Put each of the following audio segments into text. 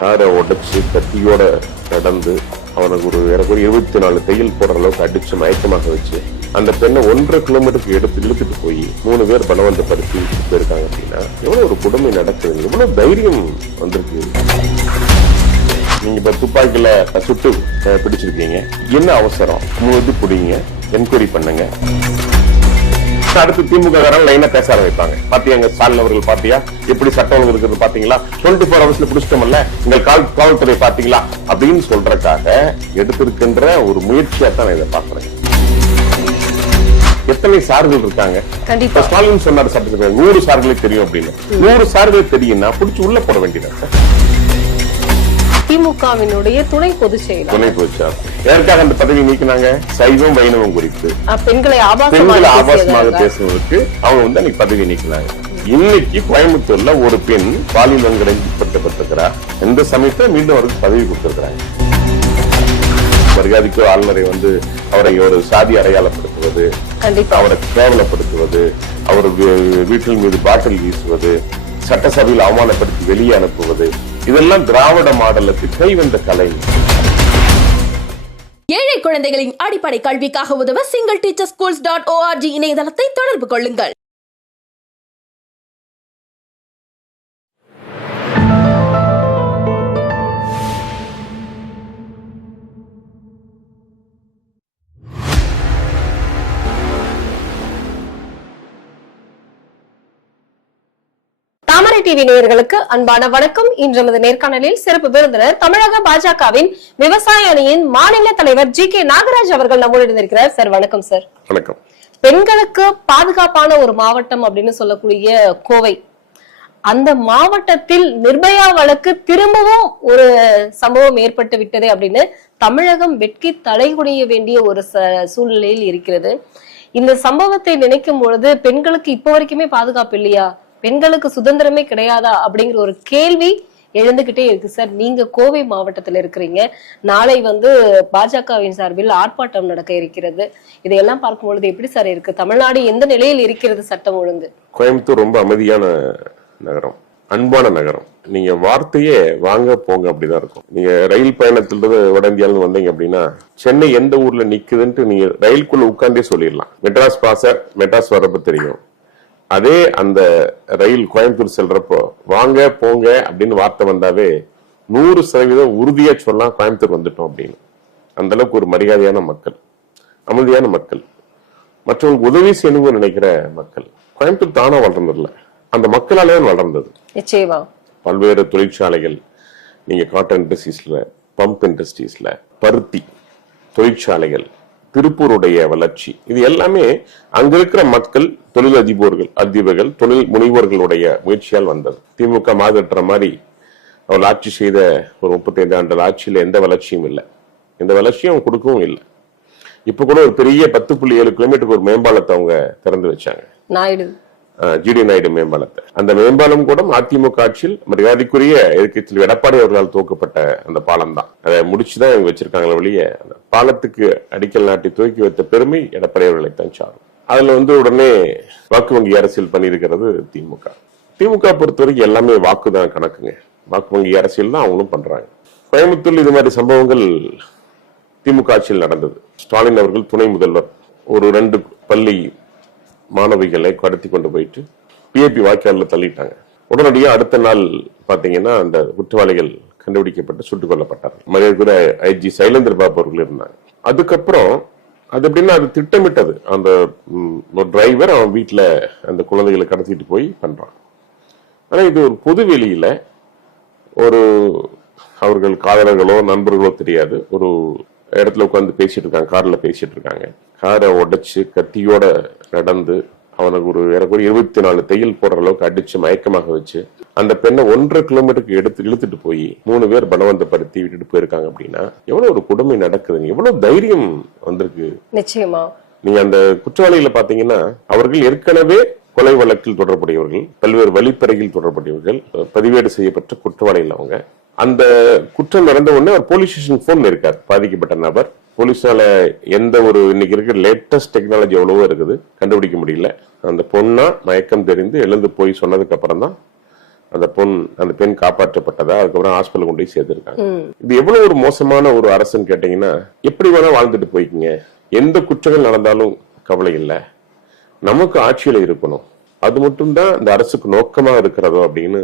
காரை உடைச்சு கத்தியோட நடந்து அவனுக்கு ஒரு எனக்கு ஒரு இருபத்தி நாலு தையல் போடுற அளவுக்கு அடிச்சு மயக்கமாக வச்சு அந்த பெண்ணை ஒன்றரை கிலோமீட்டருக்கு எடுத்து இழுத்துட்டு போய் மூணு பேர் பலவந்தப்படுத்தி போயிருக்காங்க அப்படின்னா எவ்வளவு ஒரு கொடுமை நடக்குது எவ்வளவு தைரியம் வந்திருக்கு. நீங்க இப்ப துப்பாக்கில சுட்டு பிடிச்சிருக்கீங்க. என்ன அவசரம்? மூணு பிடிங்க என்கொயரி பண்ணுங்க. அடுத்து திமுக காரன் லைனா பேச ஆரம்பிப்பாங்க. பாத்தியாங்க ஸ்டாலின் அவர்கள் பாத்தியா? எப்படி சட்டம் ஒழுங்கு இருக்கிறது பாத்தீங்களா? டுவெண்ட்டி ஃபோர் ஹவர்ஸ்ல பிடிச்சிட்டோம்ல உங்கள் கால் காவல்துறை பாத்தீங்களா? அப்படின்னு சொல்றதுக்காக எடுத்திருக்கின்ற ஒரு முயற்சியா தான் நான் இதை பாக்குறேன் எத்தனை சார்கள் இருக்காங்க? கண்டிப்பா. இப்ப ஸ்டாலின் சொன்னார் சட்டத்துக்கு நூறு சார்களே தெரியும் அப்படின்னு. நூறு சார்களே தெரியும்னா பிடிச்சி உள்ள போட வேண்டியது திமுகவினுடைய துணை பொதுச் செயலர் துணை போச்சார் எதற்காக அந்த பதவி நீக்கினாங்க? சைவம் வைணவம் குறித்து. பெண்களை பெண்கள் ஆபாசமாக. பேசுவதற்கு அவங்க வந்து அன்னைக்கு பதவி நீக்கினாங்க. இன்னைக்கு கோயம்புத்தூர்ல ஒரு பெண் பாலியல் வன்கொடுமை உட்படுத்தப்பட்டிருக்கிறார் எந்த சமயத்துல மீண்டும் அவருக்கு பதவி கொடுத்திருக்கிறாங்க. மரியாதைக்கு ஆளுநரை வந்து அவரை ஒரு சாதி அடையாளப்படுத்துவது அவரை கேவலப்படுத்துவது அவர் வீட்டில் மீது பாட்டில் வீசுவது சட்டசபையில் அவமானப்படுத்தி வெளியே அனுப்புவது இதெல்லாம் திராவிட மாடலுக்கு கைவந்த கலை. ஏழை குழந்தைகளின் அடிப்படை கல்விக்காக உதவ single teacher schools dot ORG இணையதளத்தை தொடர்பு கொள்ளுங்கள். டிவி நேயர்களுக்கு அன்பான வணக்கம். இன்று நமது நேர்காணலில் சிறப்பு விருந்தினர் தமிழக பாஜகவின் விவசாய அணியின் மாநில தலைவர் ஜி கே நாகராஜ் அவர்கள் நம்முடன் இருந்திருக்கிறார் சார் வணக்கம் சார். வணக்கம். பெண்களுக்கு பாதுகாப்பான ஒரு மாவட்டம் அப்படின்னு சொல்லக்கூடிய கோவை. அந்த மாவட்டத்தில் நிர்பயா வழக்கு திரும்பவும் ஒரு சம்பவம் ஏற்பட்டு விட்டது அப்படின்னு தமிழகம் வெட்கி தலைகுனிய வேண்டிய ஒரு சூழ்நிலையில் இருக்கிறது. இந்த சம்பவத்தை நினைக்கும் பொழுது பெண்களுக்கு இப்போ வரைக்குமே பாதுகாப்பு இல்லையா? பெண்களுக்கு சுதந்திரமே கிடையாதா அப்படிங்கிற ஒரு கேள்வி எழுந்துகிட்டே இருக்கு சார். நீங்க கோவை மாவட்டத்துல இருக்கிறீங்க. நாளை வந்து பாஜகவின் சார்பில் ஆர்ப்பாட்டம் நடக்க இருக்கிறது. இதையெல்லாம் பார்க்கும் பொழுது எப்படி சார் இருக்கு? தமிழ்நாடு எந்த நிலையில் இருக்கிறது சட்டம் ஒழுங்கு? கோயம்புத்தூர் ரொம்ப அமைதியான நகரம். அன்பான நகரம். நீங்க வார்த்தையே வாங்க போங்க அப்படிதான் இருக்கும். நீங்க ரயில் பயணத்திலிருந்து வட இந்தியாவில வந்தீங்க அப்படின்னா சென்னை எந்த ஊர்ல நிக்குதுன்ட்டு நீங்க ரயிலுக்குள்ள உட்காந்தே சொல்லிடலாம். மெட்ராஸ் பாச மெட்ராஸ் வரப்ப தெரியும். அதே அந்த ரயில் கோயம்புத்தூர் செல்றப்போ வாங்க போங்க அப்படின்னு வார்த்தை வந்தாவே நூறு சதவீதம் உறுதியா சொல்லலாம் கோயம்புத்தூர் வந்துட்டோம் அப்படின்னு. அந்த அளவுக்கு ஒரு மரியாதையான மக்கள். அமைதியான மக்கள். மற்றவங்களுக்கு உதவி செய்யணும்னு நினைக்கிற மக்கள். கோயம்புத்தூர் தானா வளர்ந்ததில்ல. அந்த மக்களாலே வளர்ந்தது. பல்வேறு தொழிற்சாலைகள் நீங்க காட்டன் இண்டஸ்ட்ரீஸ்ல பம்ப் இண்டஸ்ட்ரீஸ்ல பருத்தி தொழிற்சாலைகள் திருப்பூருடைய வளர்ச்சி. இது எல்லாமே அங்க இருக்கிற மக்கள் தொழில் அதிபர்கள் அதிபர்கள் தொழில் முனைவோர்களுடைய முயற்சியால் வந்தது. திமுக மாதற்ற மாதிரி அவள் ஆட்சி செய்த ஒரு முப்பத்தைந்து ஆண்டு ஆட்சியில எந்த வளர்ச்சியும் இல்லை. எந்த வளர்ச்சியும் கொடுக்கவும் இல்லை. இப்ப கூட ஒரு பெரிய பத்து புள்ளி ஏழு கிலோமீட்டருக்கு ஒரு மேம்பாலத்தை அவங்க திறந்து வச்சாங்க. நாயுடு. ஜிடி நாயுடு மேம்பாலத்தை. அந்த மேம்பாலம் கூட அதிமுக ஆட்சியில் மரியாதைக்குரிய எதிர்கட்சியில் எடப்பாடி அவர்களால் துவக்கப்பட்ட அந்த பாலம் தான் அதை முடிச்சுதான் இவங்க வச்சிருக்காங்களே வெளியே அந்த பாலத்துக்கு அடிக்கல் நாட்டி தூக்கி வைத்த பெருமை எடப்பாடி அவர்களை தான் சாரும். அதுல வந்து உடனே வாக்கு வங்கி அரசியல் பண்ணியிருக்கிறது திமுக. திமுக பொறுத்த வரைக்கும் எல்லாமே வாக்கு தான் கணக்குங்க. வாக்கு வங்கி அரசியல் தான் அவங்களும் பண்றாங்க. கோயம்புத்தூர் இது மாதிரி சம்பவங்கள் திமுக ஆட்சியில் நடந்தது. ஸ்டாலின் அவர்கள் துணை முதல்வர். ஒரு ரெண்டு பள்ளி மாணவிகளை கடத்தி கொண்டு போயிட்டு பிஏபி வாய்க்காலில் தள்ளிட்டாங்க. உடனடியாக அடுத்த நாள் பார்த்தீங்கன்னா அந்த குற்றவாளிகள் கண்டுபிடிக்கப்பட்டு சுட்டுக் கொல்லப்பட்டார்கள். மரியாதைக்குரிய ஐஜி சைலேந்திர பாபு அவர்கள் இருந்தாங்க. அதுக்கப்புறம் அது எப்படின்னா அது திட்டமிட்டது. அந்த ஒரு டிரைவர் அவன் வீட்டில் அந்த குழந்தைகளை கடத்திட்டு போய் பண்றான். ஆனால் இது ஒரு பொது வெளியில ஒரு அவர்கள் காதலர்களோ நண்பர்களோ தெரியாது. ஒரு இடத்துல உட்கார்ந்து பேசிட்டு இருக்காங்க கார்ல பேசிட்டு இருக்காங்க. காரை உடைச்சு கத்தியோட நடந்து அவனுக்கு ஒரு ஒரு இருபத்தி நாலு தையல் போடுற அளவுக்கு அடிச்சு மயக்கமாக வச்சு அந்த பெண்ணை ஒன்றரை கிலோமீட்டருக்கு எடுத்து இழுத்துட்டு போய் மூணு பேர் பலவந்தப்படுத்தி விட்டுட்டு போயிருக்காங்க அப்படின்னா எவ்வளவு ஒரு கொடுமை நடக்குதுங்க எவ்வளவு தைரியம் வந்திருக்கு? நிச்சயமா. நீங்க அந்த குற்றவாளிகளை பாத்தீங்கன்னா அவர்கள் ஏற்கனவே கொலை வழக்கில் தொடர்புடையவர்கள் பல்வேறு வழிப்பறையில் தொடர்புடையவர்கள் பதிவேடு செய்யப்பட்ட குற்றவாளிகள் அவங்க. அந்த குற்றம் நடந்த உடனே ஒரு போலீஸ் ஸ்டேஷன் போன் இருக்கார் பாதிக்கப்பட்ட நபர். போலீஸால எந்த ஒரு இன்னைக்கு இருக்கிற லேட்டஸ்ட் டெக்னாலஜி எவ்வளவோ இருக்குது கண்டுபிடிக்க முடியல. அந்த பொண்ணா மயக்கம் தெரிந்து எழுந்து போய் சொன்னதுக்கு அப்புறம் தான் அந்த பொண் அந்த பெண் காப்பாற்றப்பட்டதா அதுக்கப்புறம் ஹாஸ்பிட்டல் கொண்டு போய் சேர்த்திருக்காங்க. இது எவ்வளவு ஒரு மோசமான ஒரு அரசுன்னு கேட்டீங்கன்னா எப்படி வேணா வாழ்ந்துட்டு போய்க்குங்க. எந்த குற்றங்கள் நடந்தாலும் கவலை இல்லை. நமக்கு ஆட்சியில இருக்கணும். அது மட்டும்தான் இந்த அரசுக்கு நோக்கமா இருக்கிறதோ அப்படின்னு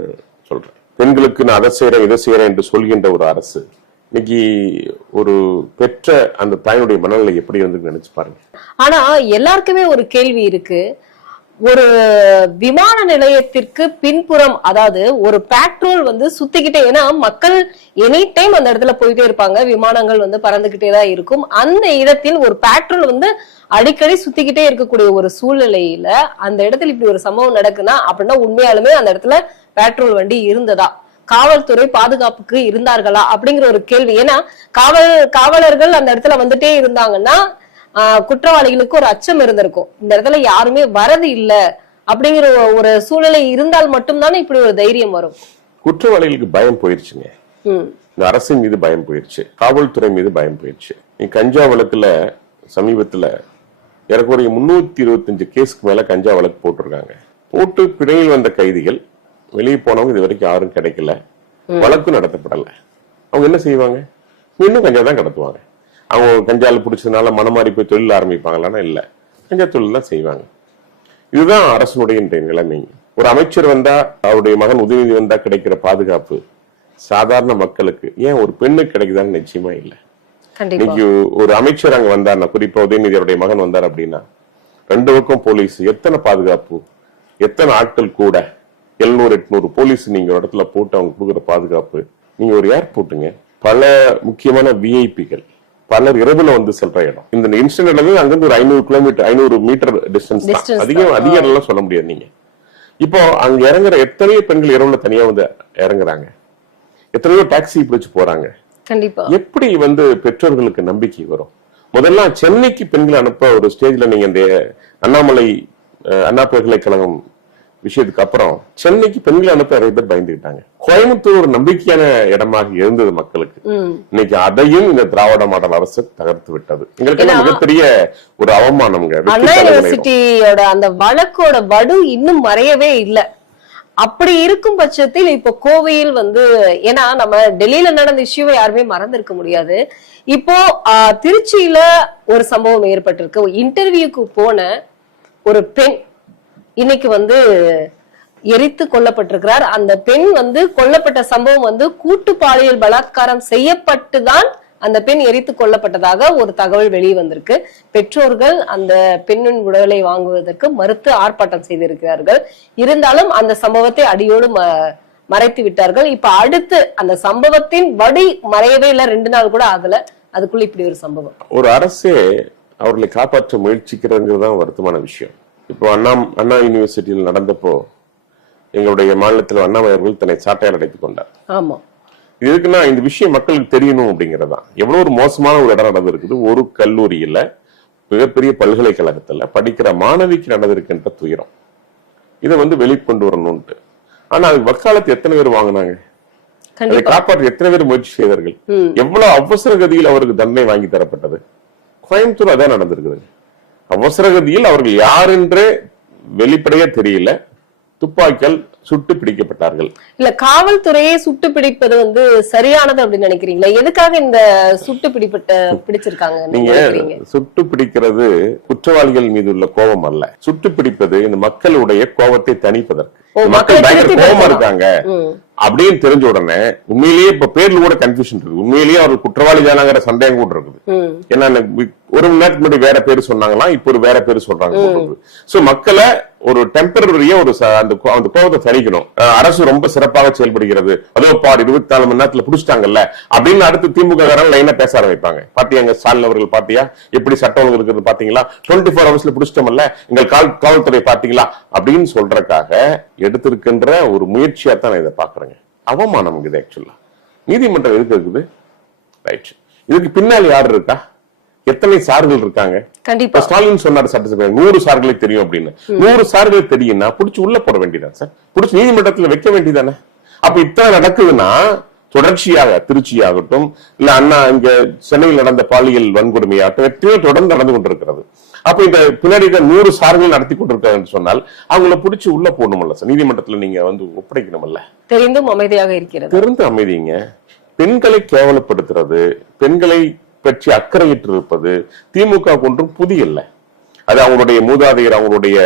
சொல்றேன். பெண்களுக்கு நான் அதை செய்யறேன் இதை செய்யறேன் என்று சொல்கின்ற ஒரு அரசு இன்னைக்கு ஒரு பெற்ற அந்த தாயினுடைய மனநிலை எப்படி இருந்து நினைச்சு பாருங்க. ஆனா எல்லாருக்குமே ஒரு கேள்வி இருக்கு. ஒரு விமான நிலையத்திற்கு பின்புறம் அதாவது ஒரு பேட்ரோல் வந்து சுத்திக்கிட்டே ஏன்னா மக்கள் எனி டைம் அந்த இடத்துல போயிட்டே இருப்பாங்க. விமானங்கள் வந்து பறந்துகிட்டே தான் இருக்கும். அந்த இடத்தில் ஒரு பேட்ரோல் வந்து அடிக்கடி சுத்திக்கிட்டே இருக்கக்கூடிய ஒரு சூழ்நிலையில அந்த இடத்துல இப்படி ஒரு சம்பவம் நடக்குன்னா அப்படின்னா உண்மையாலுமே அந்த இடத்துல பெட்ரோல் வண்டி இருந்ததா? காவல்துறை பாதுகாப்புக்கு இருந்தார்களா? அப்படிங்கிற ஒரு கேள்வி. ஏன்னா காவல் காவலர்கள் அந்த இடத்துல வந்துட்டே இருந்தாங்கன்னா ஆஹ், குற்றவாளிகளுக்கு ஒரு அச்சம் இருந்திருக்கும். இந்த இடத்துல யாருமே வரது இல்ல அப்படிங்கிற ஒரு- சூழ்நிலை இருந்தால் மட்டும்தானே இப்படி ஒரு தைரியம் வரும். குற்றவாளிகளுக்கு பயம் போயிருச்சுங்க. இந்த அரசின் மீது பயம் போயிருச்சு. காவல்துறை மீது பயம் போயிருச்சு. நீ கஞ்சா வழக்குல சமீபத்துல ஏறக்குறைய முன்னூத்தி இருபத்தஞ்சு கேஸ்க்கு மேல கஞ்சா வழக்கு போட்டிருக்காங்க. போட்டு பிணையில் வந்த கைதிகள் வெளியே போனவங்க இது வரைக்கும் யாரும் கிடைக்கல. வழக்கு நடத்தப்படல. அவங்க என்ன செய்வாங்க? மீண்டும் கஞ்சா தான் கடத்துவாங்க. அவங்க கஞ்சால பிடிச்சதுனால மனமாறி போய் தொழில் ஆரம்பிப்பாங்களான்னா இல்ல. கஞ்சா தொழில் தான் செய்வாங்க. இதுதான் அரசனுடைய நிலைமை. ஒரு அமைச்சர் வந்தா அவருடைய மகன் உதயநிதி வந்தா கிடைக்கிற பாதுகாப்பு சாதாரண மக்களுக்கு ஏன் ஒரு பெண்ணுக்கு கிடைக்குதான்னு நிச்சயமா இல்ல. இன்னைக்கு ஒரு அமைச்சர் அங்க வந்தார்னா குறிப்பா உதயநிதி அவருடைய மகன் வந்தார் அப்படின்னா ரெண்டு பக்கம் போலீஸ் எத்தனை பாதுகாப்பு எத்தனை ஆட்கள் கூட எழுநூறு எட்நூறு போலீஸ் நீங்க ஒரு இடத்துல போட்டு அவங்க கொடுக்குற பாதுகாப்பு நீங்க ஒரு ஏர்போர்ட்டுங்க பல முக்கியமான விஐபிகள் பலர் இரவுல வந்து செல்ற இடம். இந்த இன்சிடென்ட் நடந்தது அங்கிருந்து ஒரு ஐநூறு கிலோமீட்டர் ஐநூறு மீட்டர் டிஸ்டன்ஸ் அதிகம் தான். அதிகம் எல்லாம் சொல்ல முடியாது நீங்க. இப்போ அங்க இறங்குற எத்தனையோ பெண்கள் இரவுல தனியா வந்து இறங்குறாங்க. எத்தனையோ டாக்ஸி பிடிச்சு போறாங்க. கண்டிப்பா. எப்படி வந்து பெற்றோர்களுக்கு நம்பிக்கை வரும்? முதல்ல சென்னைக்கு பெண்கள் அனுப்ப ஒரு ஸ்டேஜ்ல நீங்க இந்த அண்ணாமலை அண்ணா பல்கலைக்கழகம் விஷயத்துக்கு அப்புறம் சென்னைக்கு பெண்கள் அனுப்ப நிறைய பேர் பயந்துக்கிட்டாங்க கோயம்புத்தூர் ஒரு நம்பிக்கையான இடமாக இருந்தது மக்களுக்கு. இன்னைக்கு அதையும் இந்த திராவிட மாடல் அரசு தகர்த்து விட்டது. எங்களுக்கு மிகப்பெரிய ஒரு அவமானம்ங்க. அண்ணா யூனிவர்சிட்டியோட அந்த வழக்கோட வடு இன்னும் மறையவே இல்ல. அப்படி இருக்கும் பட்சத்தில் இப்ப கோவையில் வந்து ஏன்னா நம்ம டெல்லியில நடந்த இஷ்யூவை யாருமே மறந்திருக்க முடியாது. இப்போ திருச்சியில ஒரு சம்பவம் ஏற்பட்டிருக்கு. இன்டர்வியூக்கு போன ஒரு பெண் இன்னைக்கு வந்து எரித்து கொல்லப்பட்டிருக்கிறார். அந்த பெண் வந்து கொல்லப்பட்ட சம்பவம் வந்து கூட்டு பாலியல் பலாத்காரம் செய்யப்பட்டுதான் அந்த பெண் எரித்து கொல்லப்பட்டதாக ஒரு தகவல் வெளியே வந்திருக்கு. பெற்றோர்கள் அந்த பெண்ணின் உடலை வாங்குவதற்கு மறுத்து ஆர்ப்பாட்டம் செய்திருக்கிறார்கள். இருந்தாலும் அந்த சம்பவத்தை அடியோடு ம- மறைத்து விட்டார்கள். இப்ப அடுத்து அந்த சம்பவத்தின் வடி மறையவே இல்லை. ரெண்டு நாள் கூட ஆகல. அதுக்குள்ள இப்படி ஒரு சம்பவம். ஒரு அரசே அவர்களை காப்பாற்ற முயற்சிக்கிறதுங்கிறது தான் வருத்தமான விஷயம். இப்போ அண்ணா அண்ணா யூனிவர்சிட்டியில் நடந்தப்போ எங்களுடைய மாநிலத்தில் அண்ணாமலை அவர்கள் தன்னை சாட்டையால் அடைத்துக் கொண்டார். ஆமா. இது எதுக்குன்னா இந்த விஷயம் மக்களுக்கு தெரியணும் அப்படிங்கறதா எவ்வளவு ஒரு மோசமான ஒரு இடம் நடந்திருக்குது. ஒரு கல்லூரியில மிகப்பெரிய பல்கலைக்கழகத்துல படிக்கிற மாணவிக்கு நடந்திருக்கின்ற துயரம். இதை வந்து வெளிக்கொண்டு வரணும்ட்டு ஆனா அதுக்கு வக்காலத்து எத்தனை பேர் வாங்கினாங்க? அதை காப்பாற்ற எத்தனை பேர் முயற்சி செய்தார்கள்? எவ்வளவு அவசர கதியில் அவருக்கு தண்டனை வாங்கி தரப்பட்டது? கோயம்புத்தூர் அதான் நடந்திருக்குது அவசர கதியில் அவர்கள் யார் என்றே வெளிப்படையா தெரியல. துப்பாக்கியால் சுட்டு பிடிக்கப்பட்டார்கள். இல்ல காவல்துறையை சுட்டு பிடிப்பது வந்து சரியானது அப்படின்னு நினைக்கிறீங்களா? எதுக்காக இந்த சுட்டு பிடிப்பட்ட பிடிச்சிருக்காங்க நீங்க சுட்டு பிடிக்கிறது குற்றவாளிகள் மீது உள்ள கோபம் அல்ல. சுட்டு பிடிப்பது இந்த மக்களுடைய கோபத்தை தணிப்பதற்கு. மக்களை பயங்கர கோபமா. இருக்காங்க. அப்படின்னு தெரிஞ்ச உடனே உண்மையிலேயே இப்ப பேர்ல கூட கன்ஃபியூஷன் இருக்கு. உண்மையிலேயே அவர் குற்றவாளி தானாங்கிற சந்தேகம் கூட இருக்குது. ஏன்னா ஒரு மணி நேரத்துக்கு முன்னாடி வேற பேரு சொன்னாங்களாம் இப்போ ஒரு வேற பேரு சொல்றாங்க. சோ மக்களை ஒரு டெம்பரரிய ஒரு அந்த கோ- அந்த கோபத்தை சரிக்கணும் அரசு ரொம்ப சிறப்பாக செயல்படுகிறது. அதோ பாடு இருபத்தி நாலு மணி நேரத்துல புடிச்சிட்டாங்கல்ல அப்படின்னு அடுத்து திமுக காரன் லைனா பேச ஆரம்பிப்பாங்க. பாத்தியாங்க ஸ்டாலின் அவர்கள் பாத்தியா? எப்படி சட்டம் ஒழுங்கு இருக்குது பாத்தீங்களா? டுவெண்ட்டி ஃபோர் ஹவர்ஸ்ல புடிச்சிட்டோம்ல எங்கள் கால் காவல்துறை பாத்தீங்களா? அப்படின்னு சொல்றதுக்காக எடுத்திருக்கின்ற ஒரு முயற்சியா தான் நான் இதை பாக்குறேங்க. அவமானம் இது ஆக்சுவலா நீதிமன்றம் எதுக்கு இருக்குது? ரைட் இதுக்கு பின்னால் யார் இருக்கா? எத்தனை சார்கள் இருக்காங்க? கண்டிப்பா. ஸ்டாலின் சொன்னார் சட்டசபை நூறு சார்களை தெரியும் அப்படின்னு. நூறு சார்கள் தெரியும்னா புடிச்சு உள்ள போட வேண்டியதான் சார். புடிச்சு நீதிமன்றத்துல வைக்க வேண்டியதானே அப்ப இத்தனை நடக்குதுன்னா தொடர்ச்சியாக திருச்சியாகட்டும் இல்ல அண்ணா இங்க சென்னையில் நடந்த பாலியல் வன்கொடுமையாகட்டும் எத்தனையோ தொடர்ந்து நடந்து கொண்டிருக்கிறது. அப்ப இந்த பின்னாடி நூறு சார்கள் நடத்தி கொண்டிருக்காங்கன்னு சொன்னால் அவங்கள பிடிச்சி உள்ள போடணும்ல சார். நீதிமன்றத்துல நீங்க வந்து ஒப்படைக்கணும்ல தெரிந்தும் அமைதியாக இருக்கிறது. திறந்து அமைதிங்க. பெண்களை கேவலப்படுத்துறது பெண்களை பற்றி அக்கறையிட்டு இருப்பது திமுக ஒன்றும் புதியல்ல. அது அவங்களுடைய மூதாதையர் அவங்களுடைய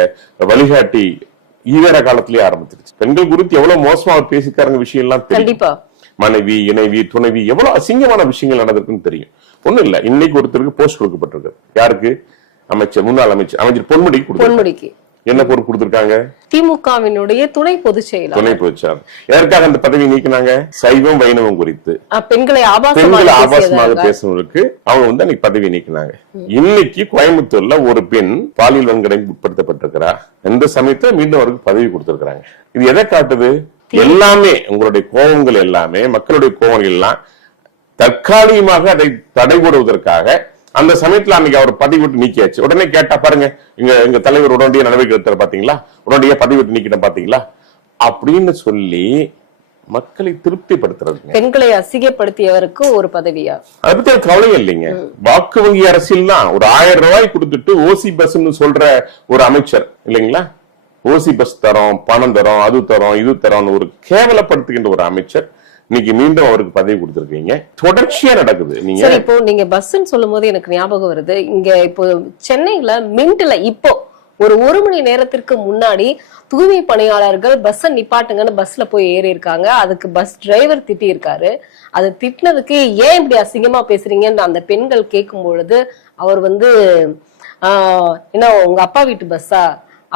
வழிகாட்டி ஈவேர காலத்திலேயே ஆரம்பிச்சிருச்சு. பெண்கள் குறித்து எவ்வளவு மோசமா பேசிக்காரங்க விஷயம் எல்லாம் தெரியும். மனைவி இணைவி துணைவி எவ்வளவு அசிங்கமான விஷயங்கள் நடந்திருக்குன்னு தெரியும். ஒண்ணும் இல்ல. இன்னைக்கு ஒருத்தருக்கு போஸ்ட் கொடுக்கப்பட்டிருக்கு யாருக்கு? அமைச்சர் முன்னாள் அமைச்சர் அமைச்சர் கொடுத்திருக்காங்க பொன்முடிக்கு. என்ன பொறுப்பு கொடுத்திருக்காங்க? திமுகவினுடைய துணை பொதுச் செயலாளர். துணை பொதுச்சார் எதற்காக அந்த பதவி நீக்கினாங்க? சைவம் வைணவம் குறித்து. பெண்களை பெண்கள் ஆபாசமாக பேசுனவருக்கு அவங்க வந்து அன்னைக்கு பதவி நீக்கினாங்க. இன்னைக்கு கோயம்புத்தூர்ல ஒரு பெண் பாலியல் வன்கொடுமைக்கு உட்படுத்தப்பட்டிருக்கிறா. இந்த சமயத்துல மீண்டும் அவருக்கு பதவி கொடுத்திருக்கிறாங்க. இது எதை காட்டுது? எல்லாமே உங்களுடைய கோபங்கள் எல்லாமே மக்களுடைய கோபங்கள் எல்லாம் தற்காலிகமாக அதை தடை போடுவதற்காக அந்த சமயத்துல அன்னைக்கு அவர் பதவி விட்டு நீக்கியாச்சு. உடனே கேட்டா பாருங்க எங்க எங்க தலைவர் உடனடியாக நடவடிக்கை எடுத்தார் பாத்தீங்களா? உடனடியாக பதவி விட்டு நீக்கிட்டேன் பாத்தீங்களா? அப்படின்னு சொல்லி மக்களை திருப்திப்படுத்துறதுங்க. பெண்களை அசிங்கப்படுத்தியவருக்கு ஒரு பதவியா? அதை பத்தி கவலை இல்லைங்க. வாக்கு வங்கி அரசியல் தான். ஒரு ஆயிரம் ரூபாய் கொடுத்துட்டு ஓசி பஸ்ன்னு சொல்ற ஒரு அமைச்சர் இல்லைங்களா? ஓசி பஸ் தரோம் பணம் தரோம் அது தரோம் இது தரோம்னு ஒரு கேவலப்படுத்துகின்ற ஒரு அமைச்சர். இன்னைக்கு மீண்டும் அவருக்கு பதவி கொடுத்திருக்கீங்க. தொடர்ச்சியா நடக்குது. நீங்க இப்போ நீங்க பஸ்ன்னு சொல்லும் போது எனக்கு ஞாபகம் வருது. இங்க இப்போ சென்னையில மின்ட்ல இப்போ ஒரு ஒரு மணி நேரத்திற்கு முன்னாடி தூய்மை பணியாளர்கள் பஸ்ஸை நிப்பாட்டுங்கன்னு பஸ்ல போய் ஏறி இருக்காங்க அதுக்கு பஸ் டிரைவர் திட்டி இருக்காரு அது திட்டினதுக்கு ஏன் இப்படி அசிங்கமா பேசுறீங்கன்னு அந்த பெண்கள் கேட்கும் பொழுது அவர் வந்து ஆஹ் என்ன உங்க அப்பா வீட்டு பஸ்ஸா?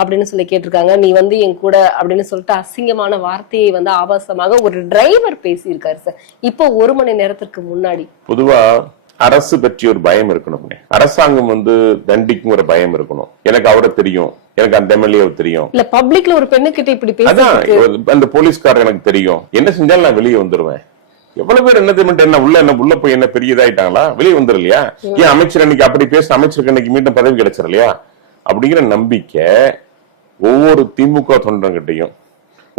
அப்படின்னு சொல்லி கேட்டிருக்காங்க. நீ வந்து என் கூட அப்படின்னு சொல்லிட்டு அசிங்கமான வார்த்தையை வந்து ஆபாசமாக ஒரு டிரைவர் பேசியிருக்காரு சார் இப்போ ஒரு மணி நேரத்திற்கு முன்னாடி. பொதுவா அரசு பற்றி ஒரு பயம் இருக்கணும்ங்க அரசாங்கம் வந்து தண்டிக்குங்கிற பயம் இருக்கணும். எனக்கு அவரை தெரியும். எனக்கு அந்த எம்எல்ஏ தெரியும். இல்ல பப்ளிக்ல ஒரு பெண்ணு கிட்ட இப்படி அதான் அந்த போலீஸ்காரர் எனக்கு தெரியும். என்ன செஞ்சாலும் நான் வெளியே வந்துருவேன். எவ்வளவு பேர் என்ன தெரியும் என்ன உள்ள என்ன உள்ள போய் என்ன பெரிய இதாயிட்டாங்களா? வெளியே வந்துரு இல்லையா ஏன் அமைச்சர் அன்னைக்கு அப்படி பேச அமைச்சருக்கு அன்னைக்கு மீண்டும் பதவி கிடைச்சிரு இல்லையா அப்படிங்கிற நம்பிக்கை ஒவ்வொரு திமுக தொண்டர்கிட்டையும்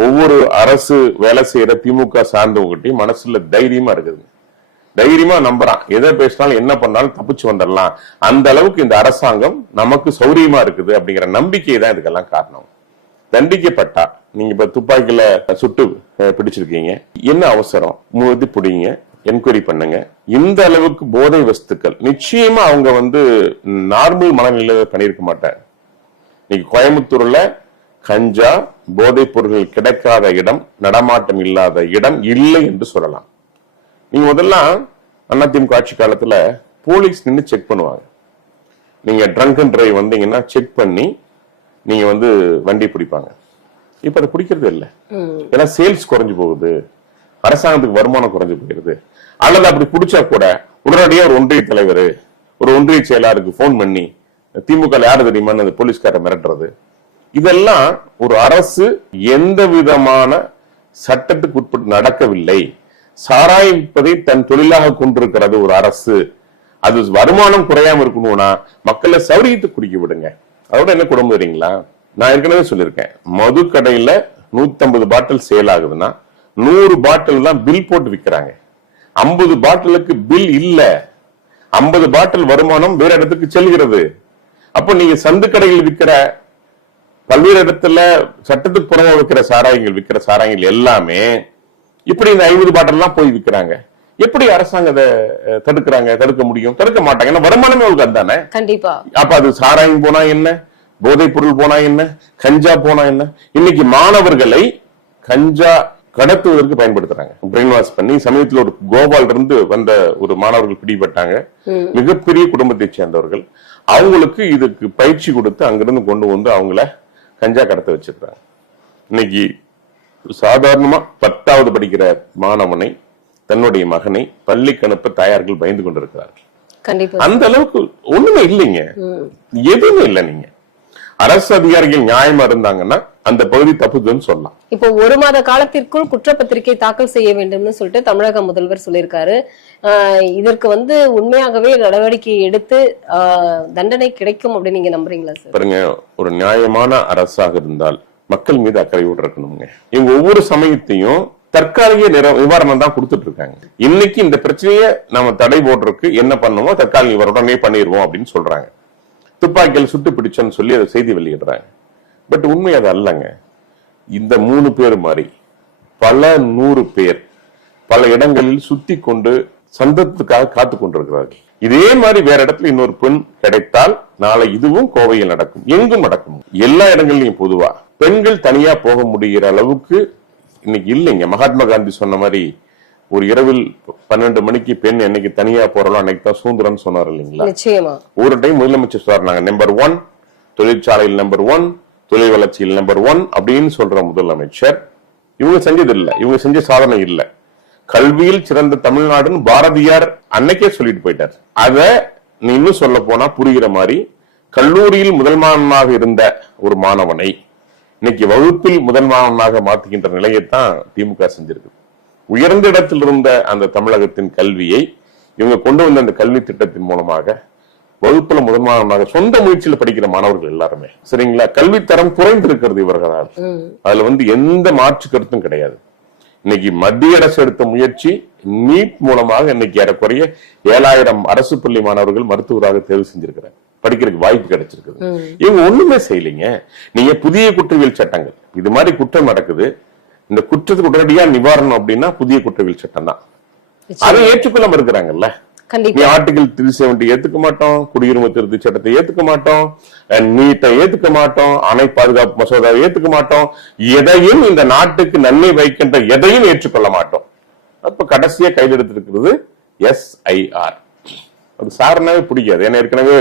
ஒவ்வொரு அரசு வேலை செய்யற திமுக சார்ந்தவங்ககிட்டையும் மனசுல தைரியமா இருக்குது. தைரியமா நம்புறான். எதை பேசினாலும் என்ன பண்ணாலும் தப்பிச்சு வந்துடலாம். அந்த அளவுக்கு இந்த அரசாங்கம் நமக்கு சௌரியமா இருக்குது அப்படிங்கிற நம்பிக்கை தான் இதுக்கெல்லாம் காரணம். தண்டிக்கப்பட்டா நீங்க இப்ப துப்பாக்கியில சுட்டு பிடிச்சிருக்கீங்க. என்ன அவசரம்? முழுதி பிடிங்க என்கொயரி பண்ணுங்க. இந்த அளவுக்கு போதை வஸ்துக்கள் நிச்சயமா அவங்க வந்து நார்மல் மனநிலை பண்ணியிருக்க மாட்டாங்க. இன்னைக்கு கோயம்புத்தூர்ல கஞ்சா போதைப் பொருட்கள் கிடைக்காத இடம் நடமாட்டம் இல்லாத இடம் இல்லை என்று சொல்லலாம். நீங்க முதல்ல அதிமுக ஆட்சி காலத்துல போலீஸ் நின்னு செக் பண்ணுவாங்க. நீங்க ட்ரங்க் அண்ட் டிரைவ் வந்தீங்கன்னா செக் பண்ணி நீங்க வந்து வண்டி பிடிப்பாங்க. இப்ப அதை பிடிக்கிறது இல்ல. ஏன்னா சேல்ஸ் குறைஞ்சு போகுது. அரசாங்கத்துக்கு வருமானம் குறைஞ்சு போயிருது. அல்லது அப்படி பிடிச்சா கூட உடனடியா ஒரு ஒன்றிய தலைவர் ஒரு ஒன்றிய செயலாளருக்கு ஃபோன் பண்ணி திமுக யாரு தெரியுமான்னு அந்த போலீஸ்கார மிரட்டுறது. இதெல்லாம் ஒரு அரசு எந்த விதமான சட்டத்துக்கு உட்பட்டு நடக்கவில்லை. சாராயிப்பதை தன் தொழிலாக கொண்டிருக்கிறது ஒரு அரசு. அது வருமானம் குறையாம இருக்கணும்னா மக்களை சௌரியத்தை குடிக்க விடுங்க. அதோட என்ன குடும்பம் தெரியுங்களா? நான் ஏற்கனவே சொல்லியிருக்கேன். மது கடையில 150 பாட்டில் சேல் ஆகுதுன்னா நூறு பாட்டில் தான் பில் போட்டு விக்கிறாங்க. 50 பாட்டிலுக்கு பில் இல்ல. 50 பாட்டில் வருமானம் வேற இடத்துக்கு செல்கிறது. அப்போ நீங்க சந்து கடையில் விற்கிற பல்வேறு இடத்துல சட்டத்துக்கு புறமா விற்கிற சாராயங்கள் விற்கிற சாராயங்கள் எல்லாமே இப்படி இந்த ஐம்பது பாட்டில் எல்லாம் போய் விற்கிறாங்க எப்படி அரசாங்கம் அதை தடுக்கிறாங்க தடுக்க முடியும்? தடுக்க மாட்டாங்க. ஏன்னா வருமானமே அவங்களுக்கு அதுதானே கண்டிப்பா. அப்ப அது சாராயம் போனா என்ன? போதைப் பொருள் போனா என்ன? கஞ்சா போனா என்ன? இன்னைக்கு மாணவர்களை கஞ்சா கடத்துவதற்கு பயன்படுத்துறாங்க. பிரெயின் வாஷ் பண்ணி சமயத்துல ஒரு கோபால் இருந்து வந்த ஒரு மாணவர்கள் பிடிபட்டாங்க. மிகப்பெரிய குடும்பத்தை சேர்ந்தவர்கள். அவங்களுக்கு இதுக்கு பயிற்சி கொடுத்து அங்கிருந்து கொண்டு வந்து அவங்கள கஞ்சா கடத்த வச்சிருக்காங்க. இன்னைக்கு சாதாரணமா பத்தாவது படிக்கிற மாணவனை தன்னுடைய மகனை பள்ளிக்கு அனுப்ப தாயார்கள் பயந்து கொண்டிருக்கிறார்கள். அந்த அளவுக்கு ஒண்ணுமே இல்லைங்க. எதுவுமே இல்லை நீங்க. அரசு அதிகாரிகள் நியாயமா இருந்தாங்கன்னா அந்த பகுதி தப்புதுன்னு சொல்லலாம். இப்போ ஒரு மாத காலத்திற்குள் குற்றப்பத்திரிகை தாக்கல் செய்ய வேண்டும்னு சொல்லிட்டு தமிழக முதல்வர் சொல்லியிருக்காரு. இதற்கு வந்து உண்மையாகவே நடவடிக்கை எடுத்து தண்டனை கிடைக்கும் அப்படின்னு நீங்க நம்புறீங்களா சார்? பாருங்க ஒரு நியாயமான அரசாக இருந்தால் மக்கள் மீது அக்கறையோடு இருக்கணுங்க இவங்க ஒவ்வொரு சமயத்தையும் தற்காலிக நிற நிவாரணம் தான் கொடுத்துட்டு இருக்காங்க இன்னைக்கு இந்த பிரச்சனையை நம்ம தடை போடுறதுக்கு என்ன பண்ணுமோ தற்காலிக உடனே பண்ணிடுவோம் அப்படின்னு சொல்றாங்க. துப்பாக்கியில் சுட்டு பிடிச்சோன்னு சொல்லி அதை செய்தி வெளியிடுறாங்க. பட் உண்மை அது அல்லங்க. இந்த மூணு பேர் மாதிரி பல நூறு பேர் பல இடங்களில் சுத்தி கொண்டு சந்தத்துக்காக காத்து கொண்டிருக்கிறார்கள். இதே மாதிரி வேற இடத்துல இன்னொரு பெண் கிடைத்தால் நாளை இதுவும் கோவையில் நடக்கும் எங்கும் நடக்கும். எல்லா இடங்கள்லயும் பொதுவா பெண்கள் தனியா போக முடிகிற அளவுக்கு இன்னைக்கு இல்லைங்க. மகாத்மா காந்தி சொன்ன மாதிரி ஒரு இரவில் பன்னெண்டு மணிக்கு பெண் என்னைக்கு தனியா போறோம் அன்னைக்கு தான் சுதந்திரம்னு சொன்னார் இல்லைங்களா? ஒரு டைம் முதலமைச்சர் சொன்னாங்க நம்பர் ஒன் தொழிற்சாலையில் நம்பர் ஒன் தொழில் வளர்ச்சியில் நம்பர் ஒன் அப்படின்னு சொல்ற முதலமைச்சர் இவங்க செஞ்சது இல்ல. இவங்க செஞ்ச சாதனை இல்ல. கல்வியில் சிறந்த தமிழ்நாடுன்னு பாரதியார் அன்னைக்கே சொல்லிட்டு போயிட்டார். அத நீ இன்னும் சொல்ல போனா புரிகிற மாதிரி கல்லூரியில் முதல் மாணவனாக இருந்த ஒரு மாணவனை இன்னைக்கு வகுப்பில் முதல் மாணவனாக மாத்துகின்ற நிலையைத்தான் திமுக செஞ்சிருக்கு. உயர்ந்த இடத்தில் இருந்த அந்த தமிழகத்தின் கல்வியை இவங்க கொண்டு வந்த அந்த கல்வி திட்டத்தின் மூலமாக வகுப்புல முதல் மாணவனாக சொந்த முயற்சியில படிக்கிற மாணவர்கள் எல்லாருமே. சரிங்களா? கல்வித்தரம் குறைந்திருக்கிறது இவர்களால். அதுல வந்து எந்த மாற்று கருத்தும் கிடையாது. இன்னைக்கு மத்திய அரசு எடுத்த முயற்சி நீட் மூலமாக இன்னைக்கு ஏறக்குறைய ஏழாயிரம் அரசு பள்ளி மாணவர்கள் மருத்துவராக தேர்வு செஞ்சிருக்கிறாங்க படிக்கிறதுக்கு வாய்ப்பு கிடைச்சிருக்குது. இவங்க ஒண்ணுமே செய்யலைங்க. நீங்க புதிய குற்றவியல் சட்டங்கள். இது மாதிரி குற்றம் நடக்குது. இந்த குற்றத்துக்கு உடனடியா நிவாரணம் அப்படின்னா புதிய குற்றவியல் சட்டம் தான் அதை ஏற்றுக்கொள்ளாம இருக்கிறாங்கல்ல? நீ ஆர்டிகல் த்ரீ செவன்டி ஏத்துக்க மாட்டோம் குடியுரிமை திருத்த சட்டத்தை ஏத்துக்க மாட்டோம் நீட்டை ஏத்துக்க மாட்டோம் அணை பாதுகாப்பு மசோதாவை ஏத்துக்க மாட்டோம் எதையும் இந்த நாட்டுக்கு நன்மை வைக்கின்ற எதையும் ஏற்றுக்கொள்ள மாட்டோம். அப்ப கடைசியா கையில் எடுத்திருக்கிறது எஸ்ஐஆர் ஒரு சார்னாவே பிடிக்காது. ஏன்னா ஏற்கனவே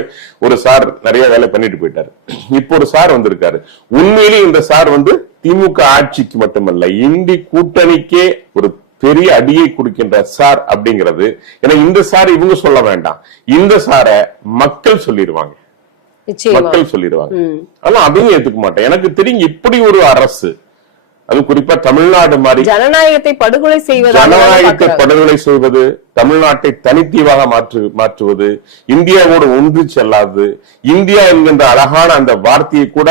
ஒரு சார் நிறைய வேலை பண்ணிட்டு போயிட்டாரு. இப்போ ஒரு சார் வந்திருக்காரு. உண்மையிலேயே இந்த சார் வந்து திமுக ஆட்சிக்கு மட்டுமல்ல இந்தி கூட்டணிக்கே ஒரு பெரிய அடியை கொடுக்கின்ற சார் அப்படிங்கிறது. ஏன்னா இந்த சார் இவங்க சொல்ல வேண்டாம். இந்த சாரை மக்கள் சொல்லிடுவாங்க. மக்கள் சொல்லிடுவாங்க. ஆனா அதையும் ஏத்துக்க மாட்டேன். எனக்கு தெரியும் இப்படி ஒரு அரசு அது குறிப்பா தமிழ்நாடு மாதிரி ஜனநாயகத்தை படுகொலை செய்வதாக ஜனநாயகத்தை படுகொலை செய்வது தமிழ்நாட்டை தனித்தீவாக மாற்று மாற்றுவது இந்தியாவோடு ஒன்று செல்லாது இந்தியா என்கின்ற அழகான அந்த வார்த்தையை கூட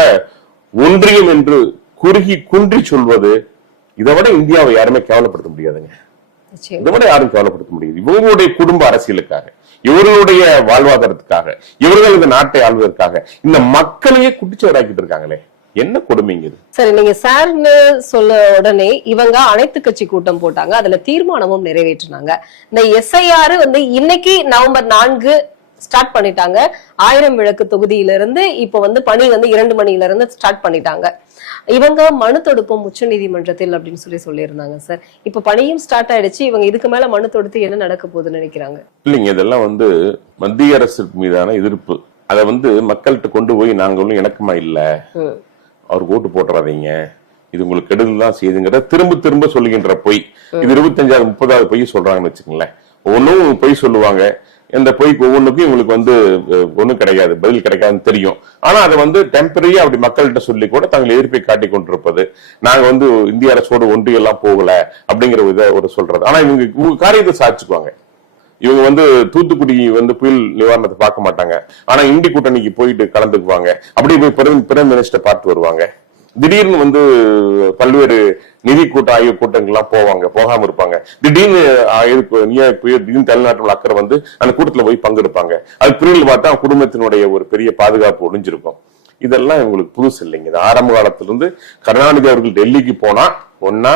ஒன்றியம் என்று குறுகி குன்றி சொல்வது இதை விட இந்தியாவை யாருமே கேவலப்படுத்த முடியாதுங்க. இதை விட யாரும் கவலைப்படுத்த முடியாது. இவங்களுடைய குடும்ப அரசியலுக்காக இவர்களுடைய வாழ்வாதாரத்துக்காக இவர்கள் இந்த நாட்டை ஆள்வதற்காக இந்த மக்களையே குட்டிச்சவராக்கிட்டு இருக்காங்களே. என்ன கொடுமைங்க சரி நீங்க சார்னு சொல்ல உடனே இவங்க அனைத்து கட்சி கூட்டம் போட்டாங்க. அதுல தீர்மானமும் நிறைவேற்றினாங்க. இந்த எஸ்ஐஆர் வந்து இன்னைக்கு நவம்பர் நான்கு ஸ்டார்ட் பண்ணிட்டாங்க. ஆயிரம் விளக்கு தொகுதியிலிருந்து இப்ப வந்து பணி வந்து இரண்டு மணில இருந்து ஸ்டார்ட் பண்ணிட்டாங்க. இவங்க மனு தொடுப்போம் உச்ச நீதிமன்றத்தில் அப்படின்னு சொல்லி சொல்லியிருந்தாங்க சார். இப்ப பணியும் ஸ்டார்ட் ஆயிடுச்சு இவங்க இதுக்கு மேல மனு தொடுத்து என்ன நடக்க போகுதுன்னு நினைக்கிறாங்க? இல்லைங்க இதெல்லாம் வந்து மத்திய அரசு மீதான எதிர்ப்பு. அதை வந்து மக்கள்கிட்ட கொண்டு போய் நாங்க ஒண்ணும் இணக்கமா இல்ல. ம். அவருக்கு ஓட்டு போட்டுறாதீங்க. இது உங்களுக்கு கெடுதல் தான் செய்யுதுங்கிற திரும்ப திரும்ப சொல்லுகின்ற பொய். இது இருபத்தஞ்சாவது முப்பதாவது பொய் சொல்றாங்கன்னு வச்சுக்கோங்களேன். ஒன்னும் பொய் சொல்லுவாங்க. இந்த பொய்க்கு ஒவ்வொன்றுக்கும் இவங்களுக்கு வந்து ஒன்றும் ஒண்ணும் கிடைக்காது பதில் கிடைக்காதுன்னு தெரியும். ஆனா அதை வந்து டெம்பரரியா அப்படி மக்கள்கிட்ட சொல்லி கூட தங்கள் எதிர்ப்பை காட்டி கொண்டிருப்பது. நாங்க வந்து இந்திய அரசோடு ஒன்றிய எல்லாம் போகல அப்படிங்கிற ஒரு இதை ஒரு சொல்றது. ஆனா இவங்க இவங்க காரியத்தை சாதிச்சுக்குவாங்க. இவங்க வந்து தூத்துக்குடி வந்து புயல் நிவாரணத்தை பார்க்க மாட்டாங்க. ஆனா இண்டி கூட்டணிக்கு போயிட்டு கலந்துக்குவாங்க. அப்படியே போய் பிரைம் பிரைம் மினிஸ்டர் பார்த்து வருவாங்க. திடீர்னு வந்து பல்வேறு நிதி கூட்ட ஆய்வு கூட்டங்கள்லாம் போவாங்க போகாம இருப்பாங்க. திடீர்னு நியா புயல் திடீர்னு தமிழ்நாட்டில் அக்கறை வந்து அந்த கூட்டத்துல போய் பங்கெடுப்பாங்க. அது பிரிவில் பார்த்தா குடும்பத்தினுடைய ஒரு பெரிய பாதுகாப்பு ஒளிஞ்சிருக்கும். இதெல்லாம் இவங்களுக்கு புதுசு இல்லைங்க. இது ஆரம்ப காலத்துல இருந்து கருணாநிதி அவர்கள் டெல்லிக்கு போனா ஒன்னா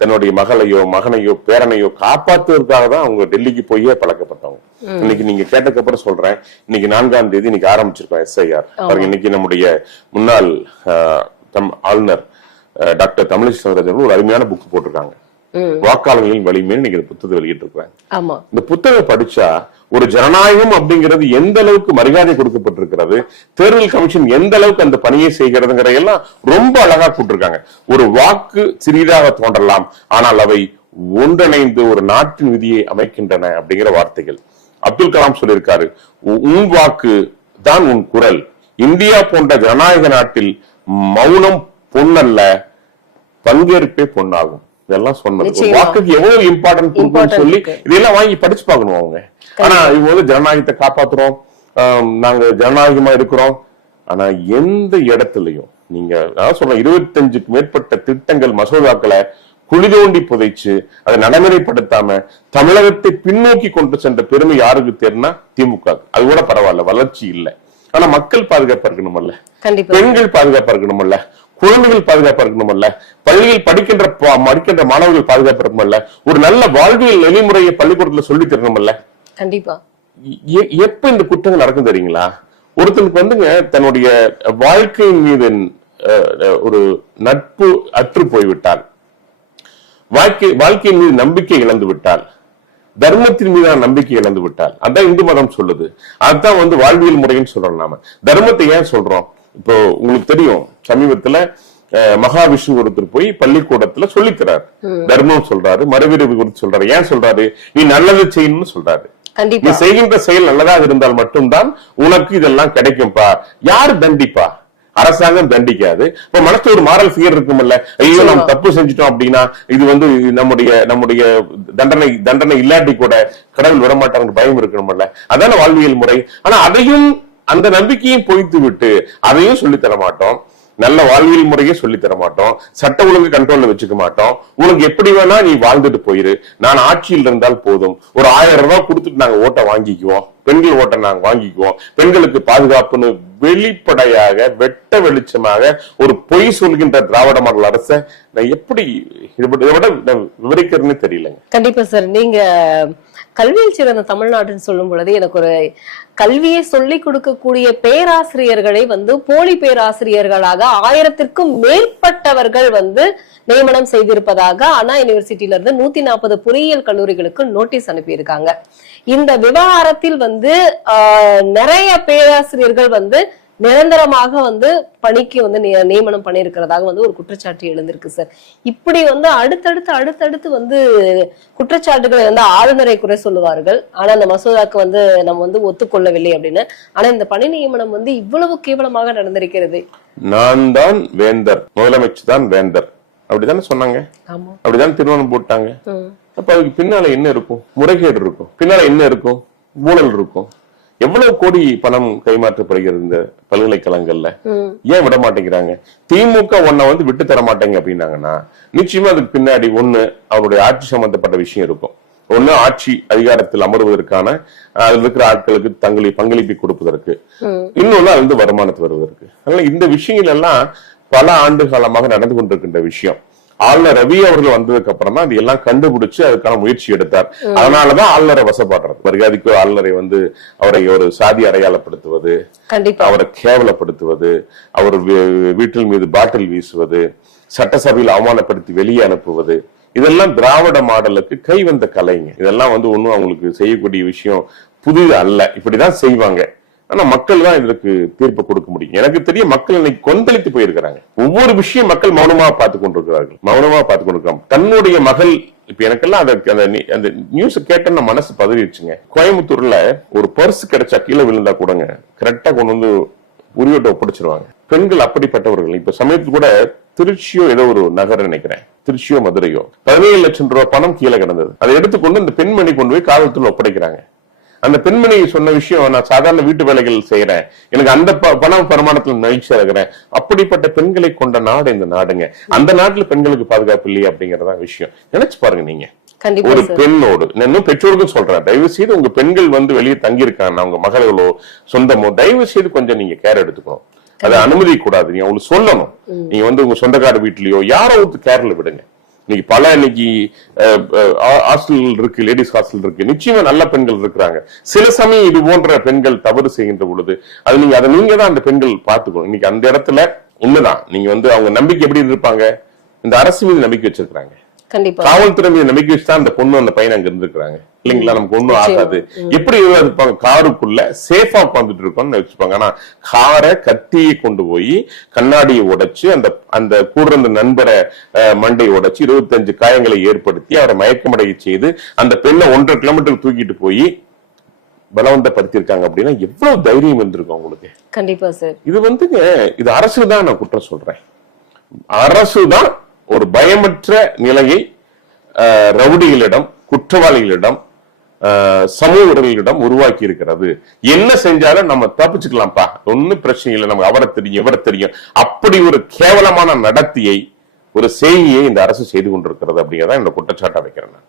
தன்னுடைய மகளையோ மகனையோ பேரனையோ காப்பாத்துவதற்காக தான் அவங்க டெல்லிக்கு போயே பழக்கப்பட்டவங்க. இன்னைக்கு நீங்க கேட்டதுக்கு அப்புறம் சொல்றேன். இன்னைக்கு நான்காம் தேதி இன்னைக்கு ஆரம்பிச்சிருக்கோம் எஸ்ஐஆர். பாருங்க இன்னைக்கு நம்முடைய முன்னாள் தம் ஆளுநர் டாக்டர் தமிழிசை சவுந்தரராஜன் ஒரு அருமையான புக் போட்டிருக்காங்க. வாக்காளர்களின் வலிமை இன்னைக்கு இந்த புத்தகத்தை வெளியிட்டு இருக்காங்க இந்த புத்தகம் படிச்சா ஒரு ஜனநாயகம் அப்படிங்கிறது எந்த அளவுக்கு மரியாதை கொடுக்கப்பட்டிருக்கிறது தேர்தல் கமிஷன் எந்த அளவுக்கு அந்த பணியை செய்கிறதுங்கிற எல்லாம் ரொம்ப அழகா போட்டிருக்காங்க. ஒரு வாக்கு சிறிதாக தோன்றலாம் ஆனால் அவை ஒன்றிணைந்து ஒரு நாட்டின் விதியை அமைக்கின்றன அப்படிங்கிற வார்த்தைகள். அப்துல் கலாம் சொல்லியிருக்காரு "உ- உன் வாக்கு தான் உன் குரல். இந்தியா போன்ற ஜனநாயக நாட்டில் மௌனம் பொன்னல்ல பங்கேற்பே பொன்னாகும் இதெல்லாம் சொன்னது. வாக்குக்கு எவ்வளவு இம்பார்ட்டன்ட் சொல்லி. இதெல்லாம் வாங்கி படிச்சு பார்க்கணும் அவங்க. ஆனா இவங்க வந்து ஜனநாயகத்தை காப்பாத்துறோம். நாங்க ஜனநாயகமா இருக்கிறோம். ஆனா எந்த இடத்துலயும் நீங்க அதான் சொல்றேன் இருபத்தஞ்சுக்கு மேற்பட்ட திட்டங்கள் மசோதாக்களை குழி தோண்டி புதைச்சு அதை நடைமுறைப்படுத்தாம தமிழகத்தை பின்னோக்கி கொண்டு சென்ற பெருமை யாருக்கு தெரியும்னா திமுக அது கூட பரவாயில்ல வளர்ச்சி இல்ல. ஆனா மக்கள் பாதுகாப்பா இருக்கணுமல்ல. கண்டிப்பா. பெண்கள் பாதுகாப்பா இருக்கணுமல்ல. குழந்தைகள் பாதுகாப்பா இருக்கணுமல்ல. பள்ளியில் படிக்கின்ற படிக்கின்ற மாணவர்கள் பாதுகாப்பா இருக்கணுமல்ல. ஒரு நல்ல வாழ்வியல் நெறிமுறையை பள்ளிக்கூடத்துல சொல்லி தரணுமல்ல. கண்டிப்பா. எப்ப இந்த குற்றங்கள் நடக்கும் தெரியுங்களா? ஒருத்தனுக்கு வந்துங்க தன்னுடைய வாழ்க்கையின் மீது ஒரு நட்பு அற்று போய்விட்டால் வாழ்க்கை வாழ்க்கையின் மீது நம்பிக்கை இழந்து விட்டால் தர்மத்தின் மீதான நம்பிக்கை இழந்து விட்டால் அதான் இந்து மதம் சொல்லுது. அதுதான் வந்து வாழ்வியல் முறைன்னு சொல்றோம் நாம. தர்மத்தை ஏன் சொல்றோம்? இப்போ உங்களுக்கு தெரியும் சமீபத்துல மகாவிஷ்ணு ஒருத்தர் போய் பள்ளிக்கூடத்துல சொல்லிக்கிறார். தர்மம் சொல்றாரு மறுபிறவி குறித்து சொல்றாரு. ஏன் சொல்றாரு? நீ நல்லது செய்யணும்னு சொல்றாரு. நீ செய்கின்ற செயல் நல்லதாக இருந்தால் மட்டும்தான் உனக்கு இதெல்லாம் கிடைக்கும்பா. யாரு தண்டிப்பா? அரசாங்கம் தண்டிக்காது. இப்ப மனசுல ஒரு மாரல் ஃபியர் இருக்கும்ல ஐயோ நம்ம தப்பு செஞ்சுட்டோம் அப்படின்னா இது வந்து நம்முடைய நம்முடைய தண்டனை தண்டனை இல்லாட்டி கூட கடவுள் விடமாட்டாங்க பயம் இருக்கணும்ல அதான வாழ்வியல் முறை. ஆனா அதையும் அந்த நம்பிக்கையும் பொய்த்து விட்டு அதையும் சொல்லித் தர மாட்டோம் நல்ல வாழ்வியல் முறையே சொல்லி தர மாட்டோம். சட்ட ஒழுங்கு கண்ட்ரோல்ல வச்சுக்க மாட்டோம். உனக்கு எப்படி வேணா நீ வாழ்ந்துட்டு போயிரு. நான் ஆட்சியில் இருந்தால் போதும். ஒரு ஆயிரம் ரூபாய் கொடுத்துட்டு நாங்க ஓட்டை வாங்கிக்குவோம். பெண்கள் ஓட்டை நாங்க வாங்கிக்குவோம். பெண்களுக்கு பாதுகாப்புன்னு வெளிப்படையாக வெட்ட வெளிச்சமாக ஒரு பொய் சொல்கின்ற திராவிட மாடல் அரசை நான் எப்படி இதை விட இதை விவரிக்கிறதுன்னு தெரியலங்க. கண்டிப்பா சார். நீங்க கல்வியில் சிறந்த தமிழ்நாடுன்னு சொல்லும் பொழுது எனக்கு ஒரு கல்வியை சொல்லிக் கொடுக்கக்கூடிய பேராசிரியர்களை வந்து போலி பேராசிரியர்களாக ஆயிரத்திற்கும் மேற்பட்டவர்கள் வந்து நியமனம் செய்திருப்பதாக அண்ணா யூனிவர்சிட்டியில இருந்து நூத்தி நாற்பது பொறியியல் கல்லூரிகளுக்கு நோட்டீஸ் அனுப்பியிருக்காங்க. இந்த விவகாரத்தில் வந்து ஆஹ், நிறைய பேராசிரியர்கள் வந்து நிரந்தரமாக வந்து பணிக்கு வந்து நிய- நியமனம் பண்ணியிருக்கிறதாக வந்து ஒரு குற்றச்சாட்டு எழுந்திருக்கு சார். இப்படி வந்து அடுத்தடுத்து அடுத்தடுத்து வந்து குற்றச்சாட்டுகளை வந்து ஆளுநரை குறை சொல்லுவார்கள். ஆனா அந்த மசோதாக்கு வந்து நம்ம வந்து ஒத்துக்கொள்ளவில்லை அப்படின்னு. ஆனா இந்த பணி நியமனம் வந்து இவ்வளவு கேவலமாக நடந்திருக்கிறது. நான் தான் வேந்தர். முதலமைச்சர் தான் வேந்தர். அப்படித்தானே சொன்னாங்க? ஆமா. அப்படிதான் திருமணம் போட்டாங்க. அப்ப அதுக்கு பின்னால என்ன இருக்கும்? முறைகேடு இருக்கும். பின்னால என்ன இருக்கும்? ஊழல் இருக்கும். எவ்வளவு கோடி பணம் கைமாற்றப்படுகிறது இந்த பல்கலைக்கழகங்கள்ல. ஏன் விட மாட்டேங்கிறாங்க? திமுக ஒன்ன வந்து விட்டு தர மாட்டேங்க அப்படின்னாங்கன்னா நிச்சயமா அதுக்கு பின்னாடி ஒண்ணு அவருடைய ஆட்சி சம்பந்தப்பட்ட விஷயம் இருக்கும். ஒண்ணு ஆட்சி அதிகாரத்தில் அமர்வதற்கான அதுல இருக்கிற ஆட்களுக்கு தங்களை பங்களிப்பை கொடுப்பதற்கு. இன்னொன்னு அது வந்து வருமானத்து வருவதற்கு. அதனால இந்த விஷயங்கள் எல்லாம் பல ஆண்டு காலமாக நடந்து கொண்டிருக்கின்ற விஷயம். ஆளுநர் ரவி அவர்கள் வந்ததுக்கு அப்புறம் தான் எல்லாம் கண்டுபிடிச்சு அதுக்கான முயற்சி எடுத்தார். அதனாலதான் ஆளுநரை வசப்படுறது. மரியாதைக்கு ஆளுநரை வந்து அவரை ஒரு சாதி அடையாளப்படுத்துவது கண்டிப்பா. அவரை கேவலப்படுத்துவது அவர் வீட்டில் மீது பாட்டில் வீசுவது சட்டசபையில் அவமானப்படுத்தி வெளியே அனுப்புவது இதெல்லாம் திராவிட மாடலுக்கு கை வந்த கலைங்க. இதெல்லாம் வந்து ஒண்ணும் அவங்களுக்கு செய்யக்கூடிய விஷயம் புதிது அல்ல. இப்படிதான் செய்வாங்க. ஆனா மக்கள் தான் இதற்கு தீர்ப்பு கொடுக்க முடியும். எனக்கு தெரியும் மக்கள் இன்னைக்கு கொந்தளித்து போயிருக்கிறாங்க. ஒவ்வொரு விஷயம் மக்கள் மௌனமா பார்த்து கொண்டிருக்கிறார்கள். மௌனமா பார்த்து கொண்டிருக்காங்க தன்னுடைய மகள் இப்ப எனக்கெல்லாம் அந்த அந்த அந்த நியூஸ் கேட்டேன்னு மனசு பதறிடுச்சுங்க. கோயம்புத்தூர்ல ஒரு பர்ஸ் கிடைச்சா கீழே விழுந்தா கூடங்க கரெக்டா கொண்டு வந்து உரியோட்ட ஒப்படைச்சிருவாங்க. பெண்கள் அப்படிப்பட்டவர்கள். இப்ப சமயத்து கூட திருச்சியோ ஏதோ ஒரு நகர் நினைக்கிறேன். திருச்சியோ மதுரையோ பதினேழு லட்சம் ரூபாய் பணம் கீழே கிடந்தது. அதை எடுத்துக்கொண்டு இந்த பெண்மணி கொண்டு போய் காவல்துறை ஒப்படைக்கிறாங்க. அந்த பெண்மணி சொன்ன விஷயம் நான் சாதாரண வீட்டு வேலைகள் செய்யறேன் எனக்கு அந்த பணம் வருமானத்துல மகிழ்ச்சியா இருக்கிறேன் அப்படிப்பட்ட பெண்களை கொண்ட நாடு இந்த நாடுங்க. அந்த நாட்டுல பெண்களுக்கு பாதுகாப்பு இல்லையா அப்படிங்கறதா விஷயம். நினைச்சு பாருங்க நீங்க. ஒரு பெண்ணோடு இன்னும் பெற்றோருக்கும் சொல்றேன். தயவு செய்து உங்க பெண்கள் வந்து வெளியே தங்கி இருக்காங்க அவங்க மகளோ சொந்தமோ தயவு செய்து கொஞ்சம் நீங்க கேர் எடுத்துக்கணும். அதை அனுமதிக்க கூடாது நீங்க அவங்களுக்கு சொல்லணும். நீங்க வந்து உங்க சொந்தக்கார வீட்லயோ யாரோ கேர்ல விடுங்க. இன்னைக்கு பல இன்னைக்கு ஹாஸ்டல் இருக்கு லேடிஸ் ஹாஸ்டல் இருக்கு. நிச்சயமா நல்ல பெண்கள் இருக்கிறாங்க. சில சமயம் இது போன்ற பெண்கள் தவறு செய்கின்ற பொழுது அது நீங்க அதை நீங்க தான் அந்த பெண்கள் பார்த்துக்கணும். இன்னைக்கு அந்த இடத்துல உண்மைதான் நீங்க வந்து அவங்க நம்பிக்கை எப்படி இருப்பாங்க இந்த அரசு மீது நம்பிக்கை வச்சிருக்கிறாங்க. கண்டிப்பா. காவல்துறை மீது நம்பிக்கை வச்சு தான் அந்த பொண்ணு அந்த பையன் அங்க இருந்திருக்காங்க இல்லைங்களா? நமக்கு ஒண்ணும் ஆகாது. எப்படி இருப்பாங்க? காருக்குள்ள சேஃபா உட்காந்துட்டு இருக்கோம்னு வச்சுப்பாங்க ஆனா காரை கத்தியை கொண்டு போய் கண்ணாடியை உடைச்சு அந்த அந்த கூட இருந்த நண்பரை மண்டையை உடைச்சு இருபத்தஞ்சு காயங்களை ஏற்படுத்தி அவரை மயக்கமடைய செய்து அந்த பெண்ணை ஒன்றரை கிலோமீட்டர் தூக்கிட்டு போய் பலவந்தப்படுத்தியிருக்காங்க அப்படின்னா எவ்வளவு தைரியம் இருந்திருக்கும் உங்களுக்கு கண்டிப்பா சார் இது வந்துங்க இது அரசு தான் நான் குற்றம் சொல்றேன். அரசு தான் ஒரு பயமற்ற நிலையை ரவுடிகளிடம் குற்றவாளிகளிடம் சமூக உடல்களிடம் உருவாக்கி இருக்கிறது என்ன செஞ்சாலும் நம்ம தப்பிச்சுக்கலாம்ப்பா. ஒன்னும் பிரச்சனை இல்லை. நமக்கு அவரை தெரியும் இவரை தெரியும். அப்படி ஒரு கேவலமான நடத்தியை ஒரு செய்தியை இந்த அரசு செய்து கொண்டிருக்கிறது அப்படிங்கிறத என்னோட குற்றச்சாட்டை வைக்கிறேன் நான்.